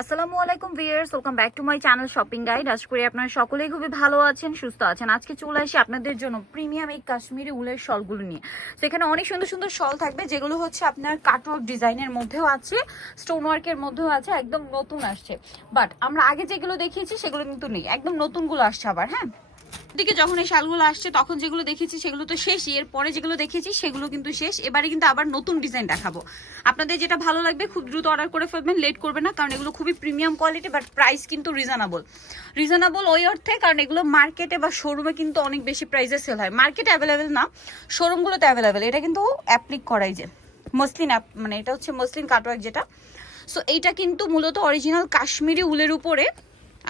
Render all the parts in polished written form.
আসসালামু আলাইকুম viewers, welcome back to my channel shopping guide. আশা করি আপনারা সকলেই খুবই ভালো আছেন, সুস্থ আছেন। আজকে চলে আসি আপনাদের জন্য প্রিমিয়াম এই কাশ্মীরি উলের শলগুলো নিয়ে। তো এখানে অনেক সুন্দর সুন্দর শল থাকবে, যেগুলো হচ্ছে আপনার কাটওয়ার্ক ডিজাইনের মধ্যেও আছে, স্টোন ওয়ার্কের মধ্যেও আছে, একদম নতুন আসছে। বাট আমরা আগে যেগুলো দেখিয়েছি সেগুলো কিন্তু নেই, একদম নতুনগুলো আসছে আবার। হ্যাঁ, দিকে যখন এই শালগুলো আসছে তখন যেগুলো দেখেছি সেগুলো তো শেষই, এর পরে যেগুলো দেখেছি সেগুলো কিন্তু শেষ। এবারে কিন্তু আবার নতুন ডিজাইন দেখাবো। আপনাদের যেটা ভালো লাগবে খুব দ্রুত অর্ডার করে ফেলবেন, লেট করবেন না, কারণ এগুলো খুবই প্রিমিয়াম কোয়ালিটি, বাট প্রাইস কিন্তু রিজনেবল ওই অর্থে, কারণ এগুলো মার্কেটে বা শোরুমে কিন্তু অনেক বেশি প্রাইসে সেল হয়। মার্কেটে অ্যাভেলেবেল না, শোরুমগুলোতে অ্যাভেলেবেল। এটা কিন্তু অ্যাপ্লিক করাই যে মসলিন মানে এটা হচ্ছে মসলিন কাটওয়ার্ক যেটা। সো এইটা কিন্তু মূলত অরিজিনাল কাশ্মীরি উলের উপরে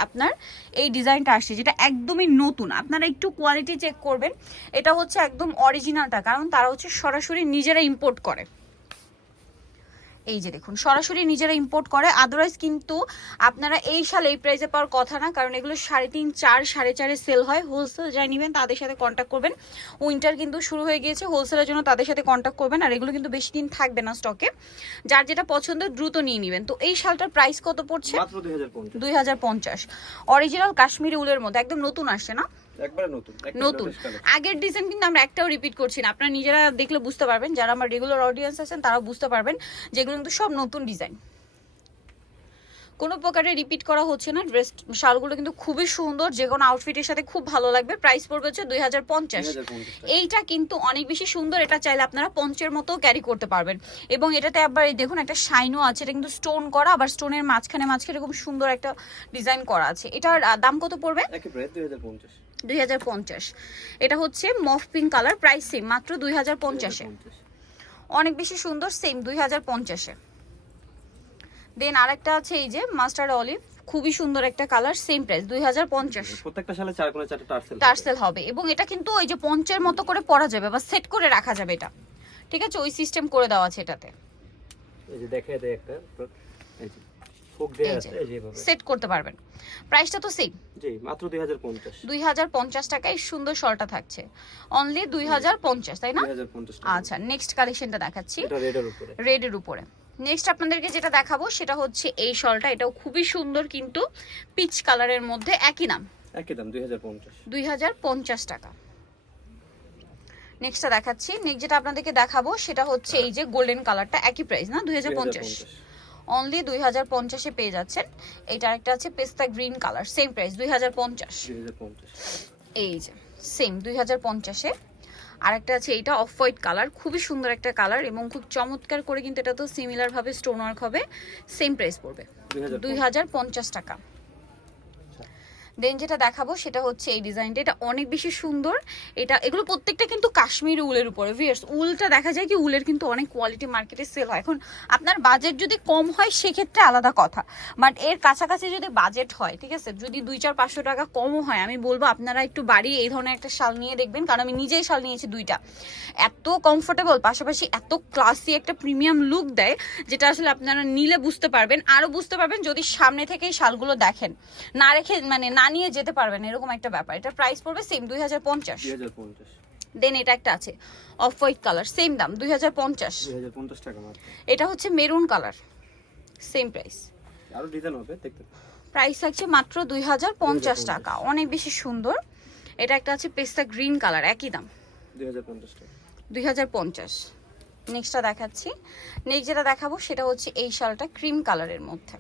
আপনার এই ডিজাইনটা আসছে, যেটা একদমই নতুন। আপনারা একটু কোয়ালিটি চেক করবেন, এটা হচ্ছে একদম অরিজিনালটা, কারণ তারা হচ্ছে সরাসরি নিজেরা ইম্পোর্ট করে। এই যে দেখুন, সরাসরি নিজেরা ইম্পোর্ট করে। আদারওয়াইজ কিন্তু আপনারা এই সাল এই প্রাইসে পাওয়ার কথা না, কারণ এগুলো 3.5, 4, 4.5 সেল হয়। হোলসেল যাই নেবেন তাদের সাথে কন্ট্যাক্ট করবেন। উইন্টার কিন্তু শুরু হয়ে গিয়েছে, হোলসেলের জন্য তাদের সাথে কন্ট্যাক্ট করবেন। আর এগুলো কিন্তু বেশি দিন থাকবে না স্টকে, যার যেটা পছন্দ দ্রুত নিয়ে নেবেন। তো এই শালটার প্রাইস কত পড়ছে? মাত্র 2050। অরিজিনাল কাশ্মীরি উলের মধ্যে একদম নতুন আসছে না, একবারে নতুন। আগের ডিজাইন কিন্তু আমরা একটাও রিপিট করছি না, আপনারা নিজেরা দেখলে বুঝতে পারবেন, যারা আমার রেগুলার অডিয়েন্স আছেন তারাও বুঝতে পারবেন, যেগুলো কিন্তু সব নতুন ডিজাইন, কোনো প্রকারে রিপিট করা হচ্ছে না। ড্রেস শালগুলো কিন্তু খুবই সুন্দর, যে কোনো আউটফিটের সাথে খুব ভালো লাগবে। প্রাইস পড়বে হচ্ছে 2050। এইটা কিন্তু অনেক বেশি সুন্দর, এটা চাইলে আপনারা পঞ্চের মতো ক্যারি করতে পারবেন। এবং এটাতে আবার দেখুন একটা শাইনও আছে, এটা কিন্তু স্টোন করা, আবার স্টোনের মাঝখানে খুব সুন্দর একটা ডিজাইন করা আছে। এটার দাম কত পড়বে? 2050। এটা হচ্ছে মফ পিঙ্ক কালার, প্রাইস সেম, মাত্র 2050-এ। অনেক বেশি সুন্দর, সেম 2050-এ। দেন আরেকটা আছে এই যে মাস্টার্ড অলিভ, খুবই সুন্দর একটা কালার, সেম প্রাইস 2050। প্রত্যেকটা সালে 4 কোণে 4টা টার্সেল হবে, এবং এটা কিন্তু ওই যে পঞ্চের মতো করে পরা যাবে বা সেট করে রাখা যাবে এটা, ঠিক আছে? ওই সিস্টেম করে দেওয়া আছে এটাতে। এই যে দেখায় দেয় একটা, এই যে হুক দেয়া আছে, এই যে এভাবে সেট করতে পারবেন। প্রাইসটা তো সেম, জি মাত্র 2050। 2050 টাকায় সুন্দর শলটা থাকছে, অনলি 2050, তাই না? 2050। আচ্ছা, নেক্সট কালেকশনটা দেখাচ্ছি, এটা রেডের উপরে। রেডের উপরে। নেক্সট আপনাদেরকে যেটা দেখাবো সেটা হচ্ছে এই শলটা, এটাও খুবই সুন্দর, কিন্তু পিচ কালারের মধ্যে, একই দাম, একই দাম 2050। 2050 টাকা। নেক্সটটা দেখাচ্ছি, নেক্সট যেটা আপনাদেরকে দেখাবো সেটা হচ্ছে এই যে গোল্ডেন কালারটা, একই প্রাইস না, 2050। অনলি 2050-এ পেয়ে যাচ্ছেন। এইটা একটা আছে পেস্তা গ্রিন কালার, সেম প্রাইস 2050। এই যে সেম 2050-এ। আরেকটা আছে এইটা অফ হোয়াইট কালার, খুবই সুন্দর একটা কালার, এবং খুব চমৎকার করে কিন্তু এটা তো সিমিলার ভাবে স্টোন ওয়ার্ক হবে, সেম প্রাইস পড়বে 2050 টাকা। দেন যেটা দেখাবো সেটা হচ্ছে এই ডিজাইনটা, এটা অনেক বেশি সুন্দর। এগুলো প্রত্যেকটা কিন্তু কাশ্মীরি উলের উপরে। ভিউয়ার্স, উলটা দেখা যায় কি উলের কিন্তু অনেক কোয়ালিটি মার্কেটে সেল হয়। এখন আপনার বাজেট যদি কম হয় সেক্ষেত্রে আলাদা কথা, বাট এর কাছাকাছি যদি বাজেট হয়, ঠিক আছে, যদি 200-400 টাকা কমও হয়, আমি বলবো আপনারা একটু বাড়িয়ে এই ধরনের একটা শাল নিয়ে দেখবেন, কারণ আমি নিজেই শাল নিয়েছি দুইটা। এত কমফোর্টেবল, পাশাপাশি এত ক্লাসি একটা প্রিমিয়াম লুক দেয়, যেটা আসলে আপনারা নিলে বুঝতে পারবেন, আরও বুঝতে পারবেন যদি সামনে থেকে এই শালগুলো দেখেন, না রেখে মানে না নিয়ে যেতে পারবেন, এরকম একটা ব্যাপার। এটা প্রাইস পড়বে সেম 2050। দেন এটা একটা আছে অফ হোয়াইট কালার, সেম দাম 2050 টাকা মাত্র। এটা হচ্ছে মেরুন কালার, সেম প্রাইস। আরো ডিজাইন হবে, দেখতে প্রাইস থাকছে মাত্র 2050 টাকা, অনেক বেশি সুন্দর। এটা একটা আছে পেস্তা গ্রিন কালার, একই দাম 2050 টাকা। 2050। নেক্সটটা দেখাচ্ছি, নেক্সট যেটা দেখাবো সেটা হচ্ছে এই শালটা ক্রিম কালারের মধ্যে,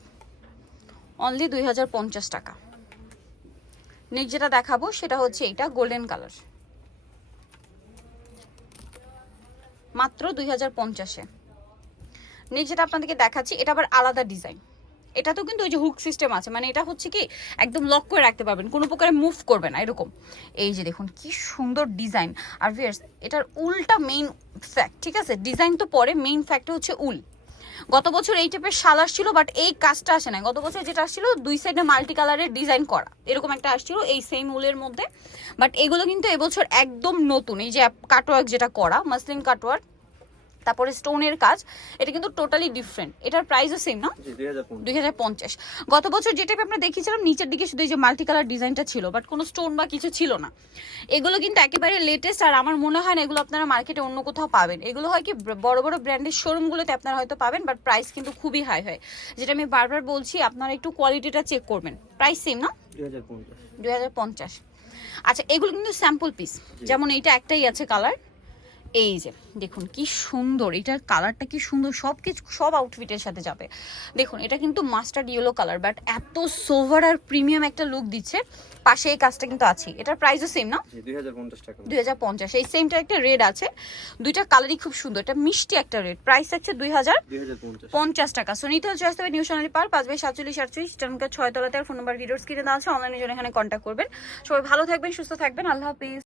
অনলি 2050 টাকা। নেক্সট যেটা দেখাবো সেটা হচ্ছে এইটা গোল্ডেন কালার, মাত্র 2050-এ। নেক্সট যেটা আপনাদেরকে দেখাচ্ছি এটা আবার আলাদা ডিজাইন, এটা তো কিন্তু ওই যে হুক সিস্টেম আছে, মানে এটা হচ্ছে কি একদম লক করে রাখতে পারবেন, কোনো প্রকারে মুভ করবে না, এরকম। এই যে দেখুন কি সুন্দর ডিজাইন। আর ভিউয়ার্স, এটার উলটা মেইন ফ্যাক্ট, ঠিক আছে? ডিজাইন তো পরে, মেইন ফ্যাক্ট হচ্ছে উল। গত বছর এই টাইপের শাল আসছিল, বাট এই কাজটা আসে না। গত বছর যেটা আসছিল দুই সাইডে মাল্টি কালারের ডিজাইন করা, এরকম একটা আসছিল এই সেম উলের মধ্যে, বাট এগুলো কিন্তু এবছর একদম নতুন। এই যে কাটওয়ার্ক যেটা করা, মাসলিন কাটওয়ার্ক, তারপরে স্টোনের কাজ, এটা কিন্তু টোটালি ডিফারেন্ট। এটার প্রাইসও সেম না? জি 2050। 2050। গত বছর যেটা আমরা দেখিয়েছিলাম নিচের দিকে শুধু এই যে মাল্টি কালার ডিজাইনটা ছিল, বাট কোনো স্টোন বা কিছু ছিল না। এগুলো কিন্তু একেবারে লেটেস্ট, আর আমার মনে হয় না এগুলো আপনারা মার্কেটে অন্য কোথাও পাবেন। এগুলো হয় কি বড় বড় ব্র্যান্ডের শোরুমগুলোতে আপনারা হয়তো পাবেন, বাট প্রাইস কিন্তু খুবই হাই হয়। যেটা আমি বারবার বলছি, আপনারা একটু কোয়ালিটিটা চেক করবেন। প্রাইস সেম না? 2050। 2050। আচ্ছা, এগুলো কিন্তু স্যাম্পল পিস, যেমন এইটা একটাই আছে কালার। এই যে দেখুন কি সুন্দর, এটার কালারটা কি সুন্দর, সব আউটফিটের সাথে যাবে। দেখুন এটা কিন্তু মাস্টার্ড ইয়েলো কালার, বাট এত সোভার আর প্রিমিয়াম একটা লুক দিচ্ছে। পাশে এই কাজটা কিন্তু আছে। এটার প্রাইসও সেম না? জি 2050 টাকা। 2050। এই সেমটা একটা রেড আছে, দুইটা কালারই খুব সুন্দর। এটা মিষ্টি একটা রেড। প্রাইস আছে 2050 টাকা। সো নিতে হচ্ছে আসতে হবে নিউ সোনালী পার্ক 5/4748 টার্মিনাল 6 তলাতে। আর ফোন নাম্বার ভিডিওস কিনে দেওয়া আছে, অনলাইনে জন্য এখানে কন্ট্যাক্ট করবেন। সবাই ভালো থাকবেন, সুস্থ থাকবেন, আল্লাহ হাফিজ।